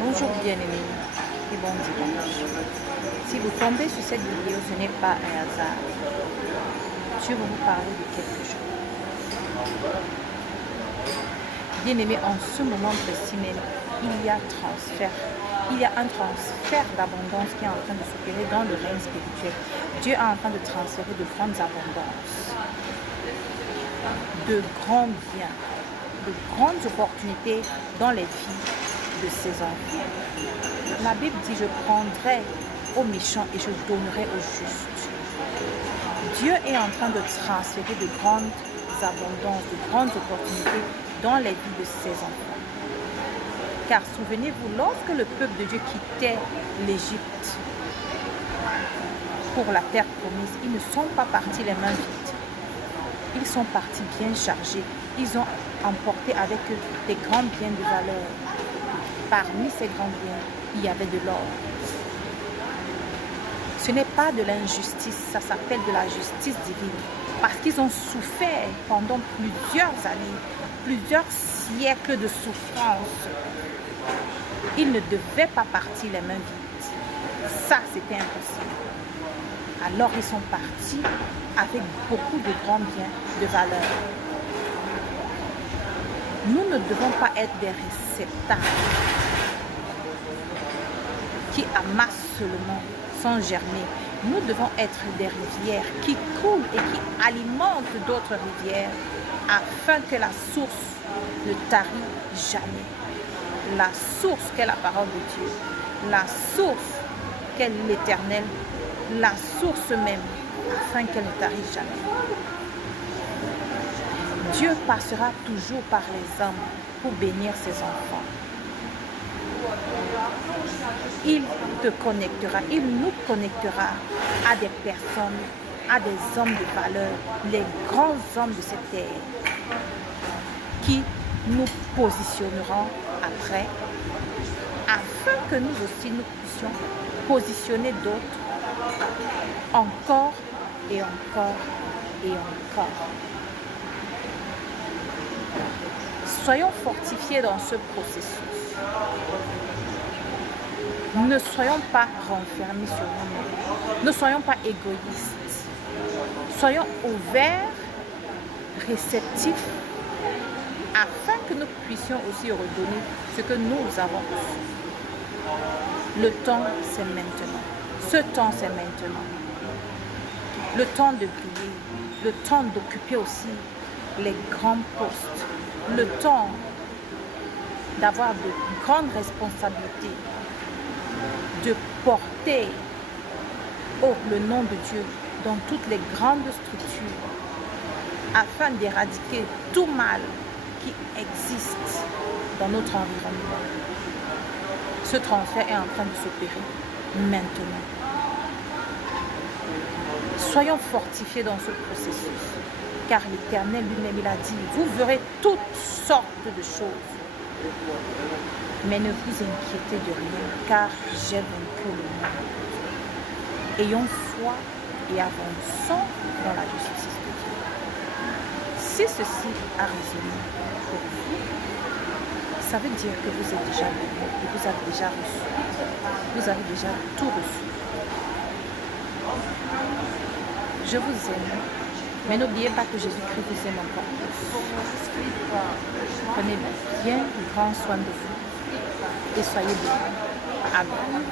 Bonjour bien-aimés et bon dimanche. Si vous tombez sur cette vidéo, ce n'est pas un hasard. Dieu va vous parler de quelque chose. Bien-aimés, en ce moment précis même, il y a un transfert d'abondance qui est en train de s'opérer dans le règne spirituel. Dieu est en train de transférer de grandes abondances, de grands biens, de grandes opportunités dans les vies de ses enfants. La Bible dit: je prendrai aux méchants et je donnerai aux justes. Dieu est en train de transférer de grandes abondances, de grandes opportunités dans les vies de ses enfants. Car souvenez-vous, lorsque le peuple de Dieu quittait l'Égypte pour la terre promise, ils ne sont pas partis les mains vides. Ils sont partis bien chargés. Ils ont emporté avec eux des grands biens de valeur. Parmi ces grands biens, il y avait de l'or. Ce n'est pas de l'injustice, ça s'appelle de la justice divine. Parce qu'ils ont souffert pendant plusieurs années, plusieurs siècles de souffrance. Ils ne devaient pas partir les mains vides. Ça, c'était impossible. Alors ils sont partis avec beaucoup de grands biens de valeur. Nous ne devons pas être des réceptacles qui amassent seulement sans germer. Nous devons être des rivières qui coulent et qui alimentent d'autres rivières afin que la source ne tarie jamais. La source qu'est la parole de Dieu, la source qu'est l'Éternel, la source même, afin qu'elle ne tarie jamais. Dieu passera toujours par les hommes pour bénir ses enfants. Il te connectera, il nous connectera à des personnes, à des hommes de valeur, les grands hommes de cette terre, qui nous positionneront après, afin que nous aussi nous puissions positionner d'autres encore et encore et encore. Soyons fortifiés dans ce processus. Ne soyons pas renfermés sur nous-mêmes. Ne soyons pas égoïstes. Soyons ouverts, réceptifs, afin que nous puissions aussi redonner ce que nous avons reçu. Le temps, c'est maintenant. Ce temps, c'est maintenant. Le temps de briller, le temps d'occuper aussi les grands postes, le temps d'avoir de grandes responsabilités, de porter le nom de Dieu dans toutes les grandes structures, afin d'éradiquer tout mal qui existe dans notre environnement. Ce transfert est en train de s'opérer maintenant. Soyons fortifiés dans ce processus, car l'Éternel lui-même, il a dit: vous verrez toutes sortes de choses, mais ne vous inquiétez de rien, car j'ai vaincu le monde. Ayons foi et avançons dans la justice de Dieu. Si ceci a résonné pour vous, ça veut dire que vous êtes déjà béni et vous avez déjà reçu. Vous avez déjà tout reçu. Je vous aime, mais n'oubliez pas que Jésus-Christ vous aime encore plus. Prenez bien grand soin de vous et soyez bénis. Amen.